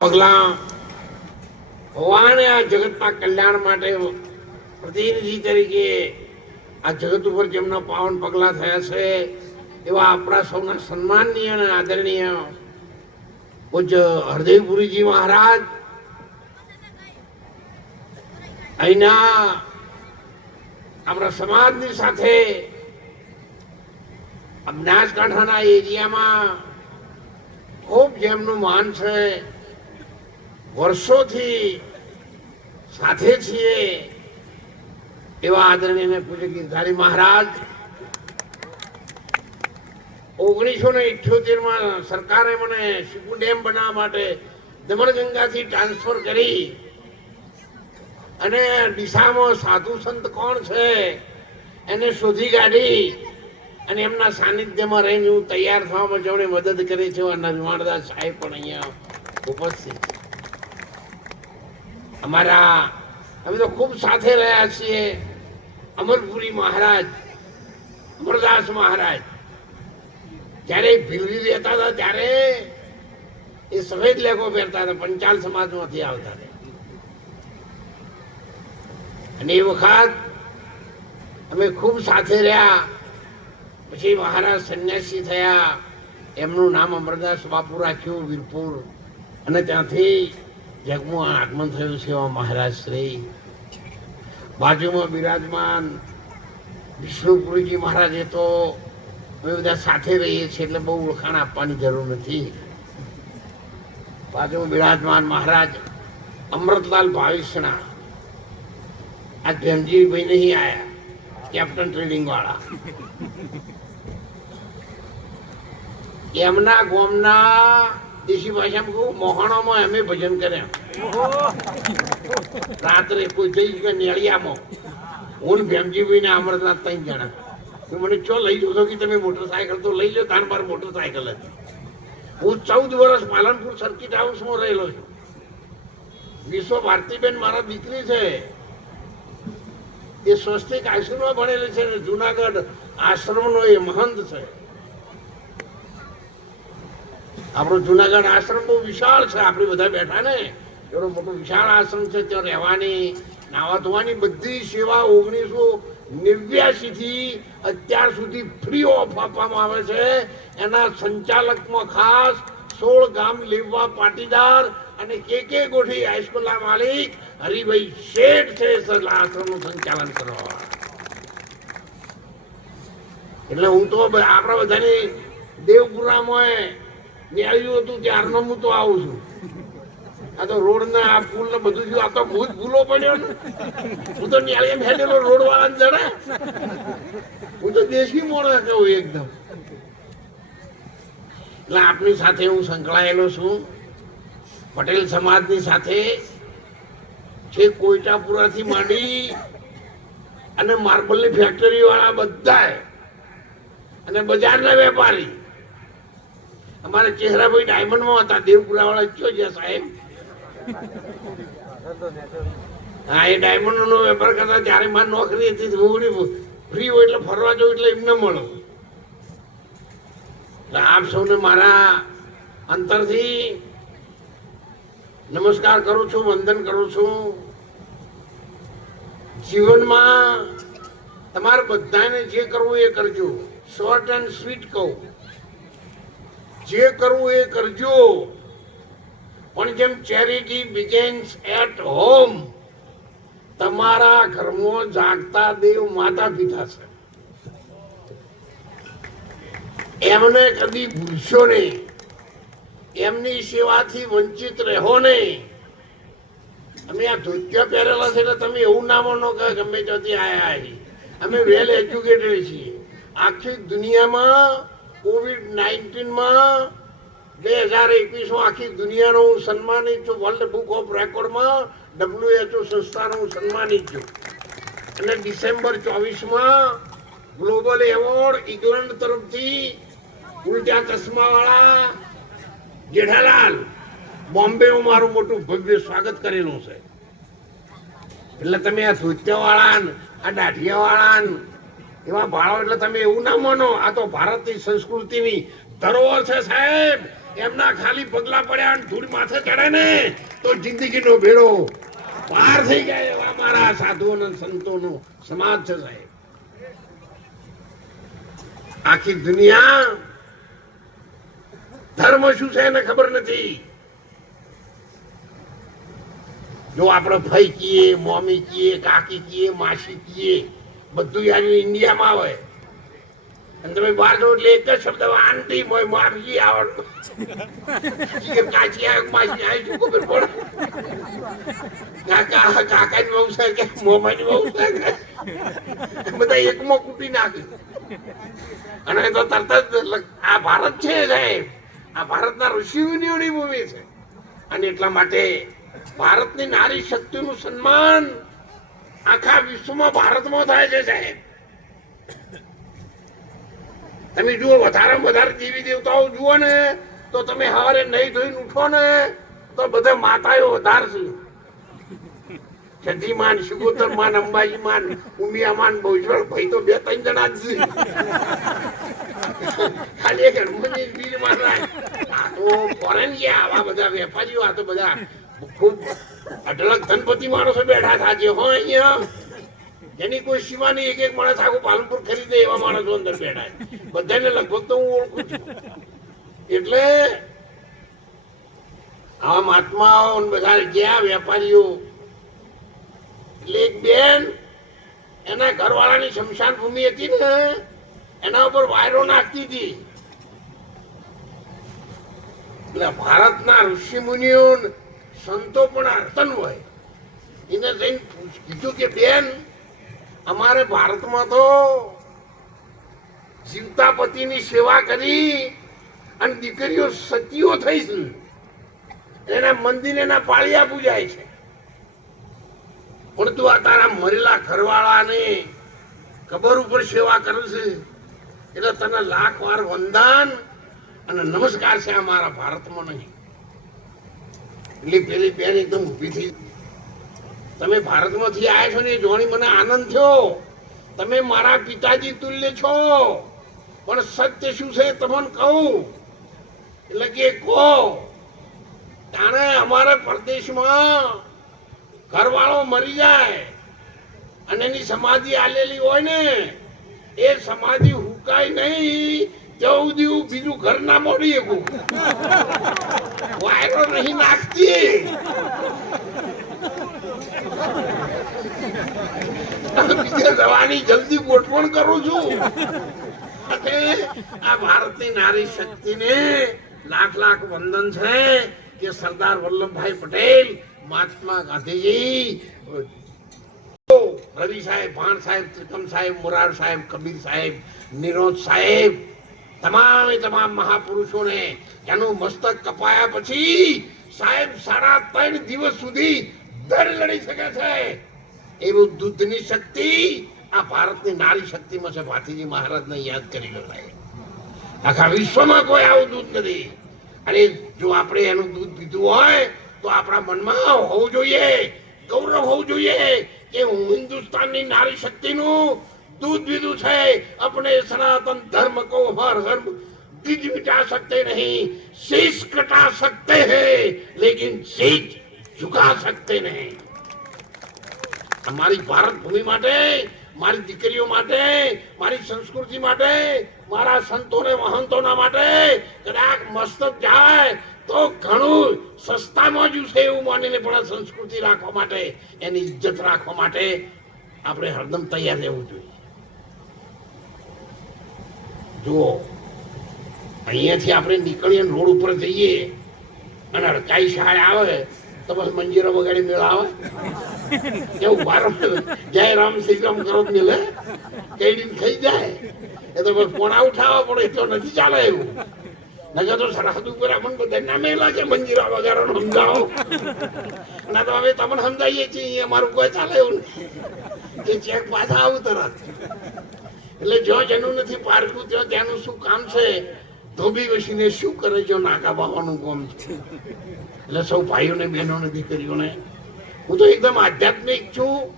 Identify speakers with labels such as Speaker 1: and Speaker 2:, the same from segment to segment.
Speaker 1: પગલા. ભગવાને આ જગતના કલ્યાણ માટે પ્રતિનિધિ તરીકે આ જગત ઉપર જેમના પાવન પગલા થયા છે, એવા આપણા સૌના સન્માનનીય અને આદરણીય પૂજ્ય હરદેવપુરીજી મહારાજ. અહીંના આપણા સમાજની સાથે બનાસકાંઠાના એરિયામાં ખૂબ જેમનું માન છે. વર્ષોથી સાથે છીએ એવા આદરણીય પૂજ્ય ગીરધારી મહારાજ. ઓગણીસો ને ઇઠ્યોતેરમાં સરકારે મને શિપુ ડેમ બનાવવા માટે દમણગંગાથી ટ્રાન્સફર કરી. અને ડીસામાં સાધુ સંત કોણ છે એને શોધી કાઢી અને એમના સાનિધ્યમાં રહીને હું તૈયાર થવામાં જેમણે મદદ કરી છે. એવા સાહેબ પણ અહીંયા ઉપસ્થિત છે. અમારા, અમે તો ખૂબ સાથે રહ્યા છીએ. અમરપુરી મહારાજ, અમરદાસ મહારાજ. જ્યારે ભીલવી રહેતા હતા, ત્યારે એ સફેદ લેખો પહેરતા હતા, પંચાલ સમાજમાંથી આવતા અને એ વખત અમે ખૂબ સાથે રહ્યા. પછી મહારાજ સંન્યાસી થયા. એમનું નામ અમરદાસ બાપુ રાખ્યું, વીરપુર. અને ત્યાંથી જગમાં આગમન થયું છે એવા મહારાજ શ્રી. બાજુમાં બિરાજમાન વિષ્ણુપુરીજી મહારાજે તો અમે બધા સાથે રહીએ છીએ એટલે બહુ ઓળખાણ આપવાની જરૂર નથી. બાજુમાં બિરાજમાન મહારાજ અમૃતલાલ ભાવિસણા આ ધનજીભાઈ નહીં આયા, કેપ્ટન ટ્રેડિંગ વાળા એમના ગોમના દેશી ભાષામાં કહું, મોહણામાં અમે ભજન કર્યા. રાત્રે કોઈ જઈ ગયો નેળિયામાં. હું ભેમજીભાઈ ને અમરનાથ ત્રણ જણા. તો મને ચો લઈ જશો કે તમે મોટરસાયકલ તો લઈ લો, તાર માર મોટરસાયકલ હતી હું ચૌદ વર્ષ પાલનપુર સર્કિટ હાઉસમાં રહેલો છું. વિશ્વ ભારતીબેન મારા દીકરી છે. એ સ્વસ્તિક આશ્રમમાં ભણેલી છે જુનાગઢ આશ્રમનો એ મહંત છે. આપણો જુનાગઢ આશ્રમ બહુ વિશાળ છે. આપણે બધા બેઠા ને એનો મોટો વિશાળ આશ્રમ છે. ત્યાં રહેવાની નાવા ધોવાની બધી સેવા ઓગણીસો નેવ્યાસી થી અત્યાર સુધી ફ્રી ઓફ આપવામાં આવે છે. એના સંચાલકમાં ખાસ સોળ ગામ લેવા પાટીદાર અને કે કે ગોઠી હાઈસ્કૂલના માલિક હરિભાઈ શેઠ છે. સર આશ્રમનું સંચાલન કરવા. એટલે હું તો આપણા બધાની દેવપુરામાં ન્યાયું હતું ત્યારનો હું તો આવું છું. આ તો રોડ ને આ પુલ ને બધું જો આ તો જ ભૂલો પડ્યો ને. હું તો ન્યાય બેઠેલો રોડ વાળા ને જડે. હું તો દેશી મોણસ કહું એકદમ. એટલે આપની સાથે હું સંકળાયેલો છું. પટેલ સમાજની સાથે છે કોઈટાપુરાથી માંડી અને માર્બલની ફેક્ટરી વાળા બધાય અને બજારના વેપારી અમારે ચહેરાભાઈ ડાયમંડમાં હતા. દેવપુરા વાળા કયો છે સાહેબ? હા, એ ડાયમંડ નો વેપાર કરતા ત્યારે મારી નોકરી હતી હું ફ્રી હોય એટલે ફરવા જવું એટલે એમને મળો. એટલે આપ સૌને મારા અંતરથી નમસ્કાર કરું છું, વંદન કરું છું. જીવનમાં તમારે બધાને જે કરવું એ કરજો. શોર્ટ એન્ડ સ્વીટ કહું. જે કરવું એ કરજો. પણ જેમ ચેરિટી બિગેન્સ એટ હોમ તમારા ઘરમાં જાગતા દેવ માતા પિતા છે. એમને કદી ભૂલશો નહીં. એમની સેવાથી વંચિત રહો નહીં. અમે આ ધોતિયા પહેરેલા છે એટલે તમે એવું ના માનો કે ગમે ત્યાંથી આયા અહીં અમે વેલ એજ્યુકેટેડ છીએ. આખી દુનિયામાં કોવિડ નાઇન્ટીનમાં બે હજાર એકવીસમાં આખી દુનિયાનો સન્માનિત છું. વર્લ્ડ બુક ઓફ રેકોર્ડમાં ડબ્લ્યુએચઓ સંસ્થાનો સન્માનિત છું. અને ડિસેમ્બર ચોવીસમાં ગ્લોબલ એવોર્ડ ઇંગ્લેન્ડ તરફથી ઉલટા ચશ્માવાળા જેઠાલાલ બોમ્બેમાં મારું મોટું ભવ્ય સ્વાગત કરેલું છે. એટલે તમે આ ધોતિયા વાળા આ દાઢિયા વાળા એવા ભાળો એટલે તમે એવું ના માનો. આ તો ભારતની સંસ્કૃતિની ધરોહર છે સાહેબ. એમના ખાલી પગલા પડ્યા ધૂળ માથે ચડે ને તો જિંદગીનો ભેળો પાર થઈ જાય એવા મારા સાધુઓ અને સંતોનો સમાજ છે સાહેબ. આખી દુનિયા ધર્મ શું છે એને ખબર નથી. જો આપણે ભાઈ કીએ, મોમી કીએ, કાકી કીએ, માસી કીએ બધું યાર ઇન્ડિયામાં આવે. તમે બહાર જો એટલે એક જ શબ્દ આંટી, મોય માફી આવડ. કાચી આ માસી આવી શું ખબર પડે? કાકા ની બહુ છે કે મોમાની બહુ છે કે? બધા એકમાં કૂટી નાખે. અને તો તરત જ આ ભારત છે સાહેબ. આ ભારતના ઋષિમુનિઓની ભૂમિ છે. અને એટલા માટે ભારતની નારી શક્તિનું સન્માન આખા વિશ્વમાં ભારતમાં થાય છે, સાહેબ. તમે જુઓ વધારે વધારે દેવી દેવતાઓ જુઓ ને, તો તમે સવારે નહીં ધોઈને ઉઠો ને, તો બધા માતાઓ વધારશે સતી માન માન અંબાજી માન ઉમિયા માન ભોજવળ ભાઈ તો બે ત્રણ જણા જ ખાલી એક હનુમાનજી બીજ માન. આ તો ફોરેન ગયા, આવા બધા વેપારીઓ, આ તો બધા ખૂબ અઢળક ધનપતિ માણસો બેઠા થાજે હોય અહીંયા. જેની કોઈ શિવાની એક એક માણસ આખું પાલનપુર ખરીદે એવા માણસો અંદર બેઠા બધાને લગભગ તો હું ઓળખું છું. એટલે આ મહાત્માઓ બધા ગયા વેપારીઓ, એટલે એક બેન, એના ઘરવાળાની શમશાન ભૂમિ હતી ને, એના ઉપર વાયરો નાખતી હતી. એટલે ભારતના ઋષિ મુનિઓ સંતો પણ અર્તન હોય. એને જઈને કીધું કે, બેન, અમારે ભારતમાં તો જીવતા પતિની સેવા કરી અને દીકરીઓ સતીઓ થઈ છે. એના મંદિર એના પાળિયા પૂજાય છે. પણ તું આ તારા મરેલા ઘરવાળાને કબર ઉપર સેવા કરું છે. એટલે તને લાખ વાર વંદન અને નમસ્કાર છે અમારા ભારતમાં નહીં. એટલે પેલી બેન એકદમ ઊભી થઈ. તમે ભારતમાંથી આવ્યા છો ને એ જોણી મને આનંદ થયો. તમે મારા પિતાજી તુલ્ય છો. પણ સત્ય શું છે તમને કહું. એટલે કે કહો. તાણે અમારા પ્રદેશમાં ઘરવાળો મરી જાય અને એની સમાધિ આલેલી હોય ને, એ સમાધિ હુકાય નહીં. જવું દીવું બીજું ઘર ના મોડી શકું. વાયરો નહીં નાખતી જલ્દી ગોઠવણ કરું છું. આ ભારતની નારી શક્તિને લાખ લાખ વંદન છે કે સરદાર વલ્લભભાઈ પટેલ, મહાત્મા ગાંધીજી, રવિ સાહેબ ભાણ સાહેબ, ત્રિકમ સાહેબ, મુરાર સાહેબ, કબીર સાહેબ, નિરોજ સાહેબ તમામે તમામ મહાપુરુષોને એનું મસ્તક કપાયા પછી સાહેબ સાડા ત્રણ દિવસ સુધી દર લડી શકે છે. એવું દૂધની શક્તિ આ ભારતની નારી શક્તિમાં છે. ભાતીજી મહારાજને યાદ કરી લેવાય આખા વિશ્વમાં કોઈ આવું દૂધ નથી. અને જો આપણે એનું દૂધ પીધું હોય તો આપણા મનમાં હોવું જોઈએ, ગૌરવ હોવું જોઈએ કે હું હિન્દુસ્તાનની નારી શક્તિનું दूध पीधું છે अपने सनातन धर्म को हर हर बीज मिटा सकते नहीं शीश कटा सकते हैं लेकिन शीश झुका सकते नहीं અમારી ભારત ભૂમિ માટે મારી દીકરીઓ માટે મારી સંસ્કૃતિ માટે મારા સંતોને મહંતોના માટે કદાચ મસ્તક જાય તો ઘણું સસ્તામાં જ છે એવું માનીને પણ આ સંસ્કૃતિ રાખવા માટે એની ઇજ્જત રાખવા માટે આપણે હરદમ તૈયાર રહેવું જોઈએ જુઓ, અહીંયાથી આપણે નીકળીએ રોડ ઉપર જઈએ અને અડકાઈ શાળ આવે, તો બસ મંજીરો વગાડી મેળ આવે. કેવું બાર જય રામ શ્રી રામ કરો જ મિલે. કેડી થઈ જાય, એ તો બસ પોણા ઉઠાવવા પડે તો નથી ચાલે એવું. નગર તો સરહદ ઉપર આપણને બધા ના મેલા છે મંજીરા વગાડો સમજાવો અને તો હવે તમને સમજાવીએ છીએ અમારું કોઈ ચાલે એવું એ ચેક પાછા આવું તરત. એટલે જો જેનું નથી પારખું, ત્યાં ત્યાંનું શું કામ છે? ધોબી વસીને શું કરે જો નાકા બાવાનું કામ છે. એટલે સૌ ભાઈઓને, બહેનોને, દીકરીઓને હું તો એકદમ આધ્યાત્મિક છું.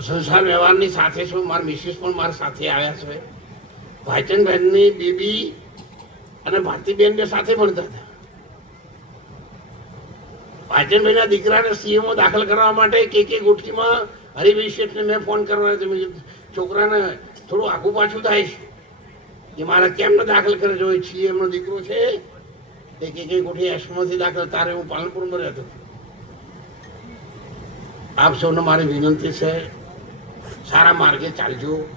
Speaker 1: સંસાર વ્યવહારની સાથે છું, મારા મિસિસ પણ મારા સાથે આવ્યા છે. ભાઈચંદબહેનની બેબી અને ભારતીબેન ને સાથે ભણતા હતા. ભાઈચંદભાઈના દીકરાને સીએમઓ દાખલ કરવા માટે કે કે ગોઠકીમાં હરિભાઈ શેઠને મેં ફોન કરવાનો. મેં છોકરાને થોડું આઘું પાછું થાય છે. કે મારે કેમ ન દાખલ કરે જોઈએ છીએ એમનો દીકરો છે. એ કે કઈ કોઠી એસમાંથી દાખલ, તારે હું પાલનપુરમાં રહેતો. આપ સૌને મારી વિનંતી છે, સારા માર્ગે ચાલજો.